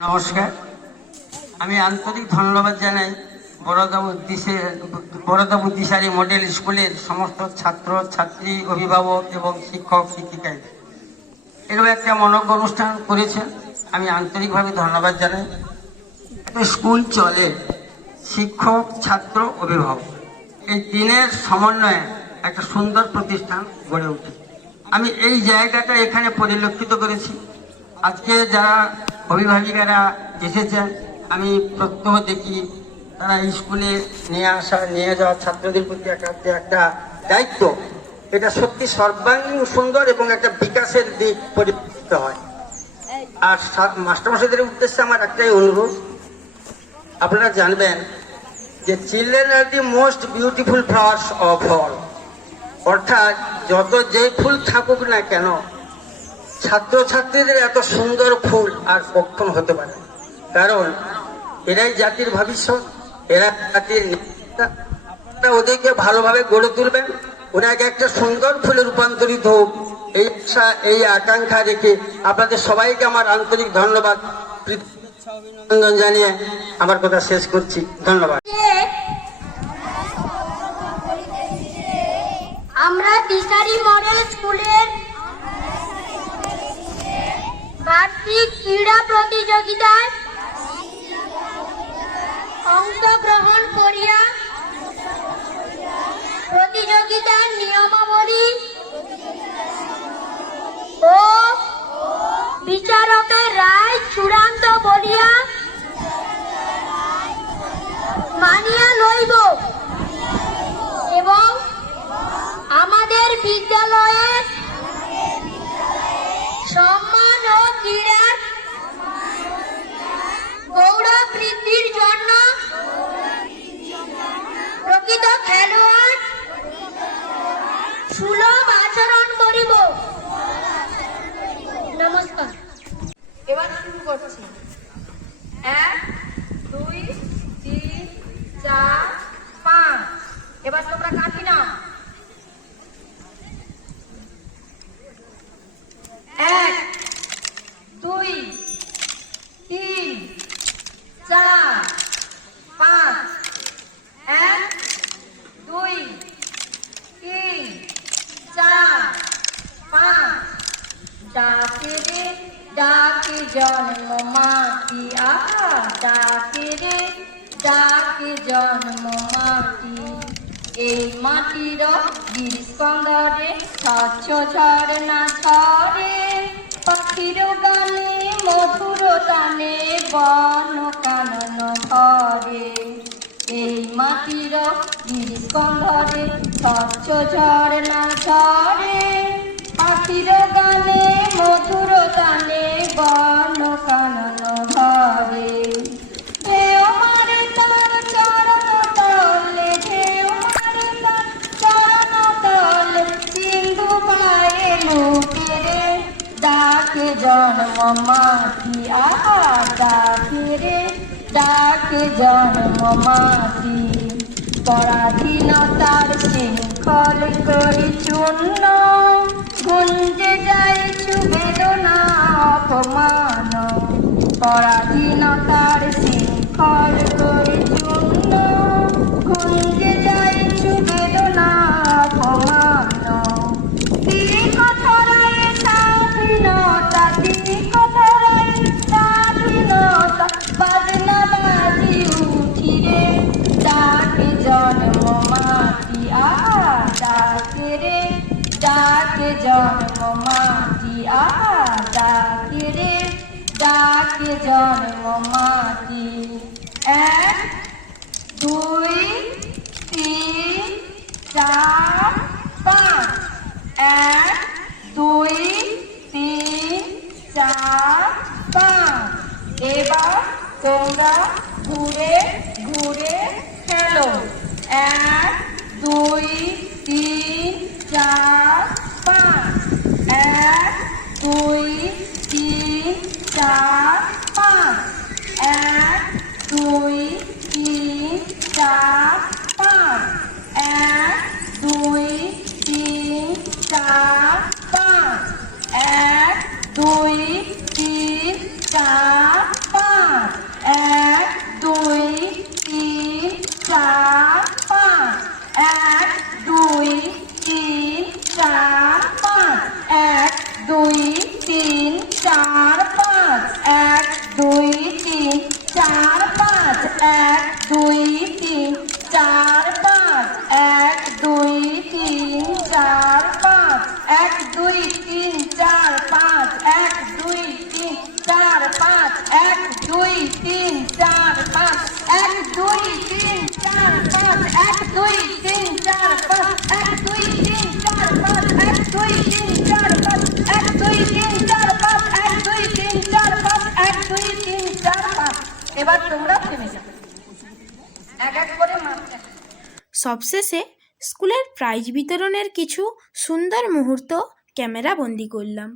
নমস্কার। আমি আন্তরিক ধন্যবাদ জানাই বরদা বুদ্ধিশালী মডেল স্কুলের সমস্ত ছাত্র ছাত্রী, অভিভাবক এবং শিক্ষক শিক্ষিকাদের। এরকম একটা মনোজ্ঞ অনুষ্ঠান করেছেন, আমি আন্তরিকভাবে ধন্যবাদ জানাই। একটা স্কুল চলে শিক্ষক, ছাত্র, অভিভাবক, এই দিনের সমন্বয়ে একটা সুন্দর প্রতিষ্ঠান গড়ে ওঠে। আমি এই জায়গাটা এখানে পরিলক্ষিত করেছি। আজকে যারা অভিভাবিকারা এসেছেন, আমি প্রত্যহ দেখি তারা স্কুলে নিয়ে যাওয়া ছাত্রদের প্রতি একটা দায়িত্ব, এটা সত্যি সর্বাঙ্গীন সুন্দর এবং একটা বিকাশের দিক পরিবর্তিত হয়। আর মাস্টারমশাইদের উদ্দেশ্যে আমার একটাই অনুরোধ, আপনারা জানবেন যে children are the most beautiful flowers of all, অর্থাৎ যত যেই ফুল থাকুক না কেন, ছাত্রছাত্রীদের এত সুন্দর ফুল আর কখন হতে পারে, কারণ এরাই জাতির ভবিষ্যৎ, এরা জাতির নেতা। ওদেরকে ভালোভাবে গড়ে তুলবেন, ওনাকে একটা সুন্দর ফুলে রূপান্তরিত হোক, এই আশা এই আকাঙ্ক্ষা রেখে আপনাদের সবাইকে আমার আন্তরিক ধন্যবাদ অভিনন্দন জানিয়ে আমার কথা শেষ করছি। ধন্যবাদ। আমরা দিশারি মডেল স্কুলের বার্ষিক ক্রীড়া প্রতিযোগিতায় অংশগ্রহণ করিয়া প্রতিযোগিতার নিয়মাবলী ও বিচারকের রায় চূড়ান্ত বলিয়া মানিয়া লইব এবং আমাদের বিদ্যালয়ে সম্মান ও ক্রীড়ার গৌরব বৃদ্ধির জন্য প্রকৃত খেলোয়াড় সুলভ আচরণ করিব। নমস্কার। এবার শুরু করছি। 1 2 3 4 5। এবার তোমরা কাঠি নাও। 1 2 3 4 5। 1 2 3 4 5। ডাকে রে ডাকে জন্ম মাটি, আহা ডাকে রে ডাকে জন্ম মাটি। এই মাটির গিরিস্কন্দরে স্বচ্ছ ঝরনা ঝরে, পাখির গানে মধুর টানে বন কানন ভরে। এই মাটির গিরিস্কন্দরে স্বচ্ছ ঝরনা ঝরে, পাখির গানে মধুর টানে বন কানন ভরে। ঢেউ মারে তার চরণ তলে, ঢেউ মারে তার চরণ তলে, সিন্ধু পায়ে মুখে রে ডাকে জন্ম মাটি, আহা ডাকে রে ডাকে জন্ম মাটি। পরাধীনতার শৃঙ্খল করি চূর্ণ, গুঞ্জে যাইছু বেদনা অপমান। পরাধীনতার শৃঙ্খল করি চূর্ণ, গুঞ্জে যাইছু বেদনা অপমান। দিকথরায় স্বাধীনতা, দিকথরায় স্বাধীনতা, বাজনা বাজি উঠি রে ডাকে জন্ম মাটি, আহা ডাকে রে ডাকে জন্ম মাটি, আহা ডাকে রে ডাকে জন্ম মাটি। 1 2 3 4 5। 1 2 3 4 5। এবার তোমরা ঘুরে ঘুরে খেলো। 1 2 3 4 5। 1 2 3 4 5। 1 2 3 4 5। 1 2 3 4 5। 1 2 3 4 5। এবার তোমরা থেমে যাও, এক এক করে মাপতে। সবশেষে স্কুলের প্রাইজ বিতরণের কিছু সুন্দর মুহূর্ত ক্যামেরা বন্দি করলাম।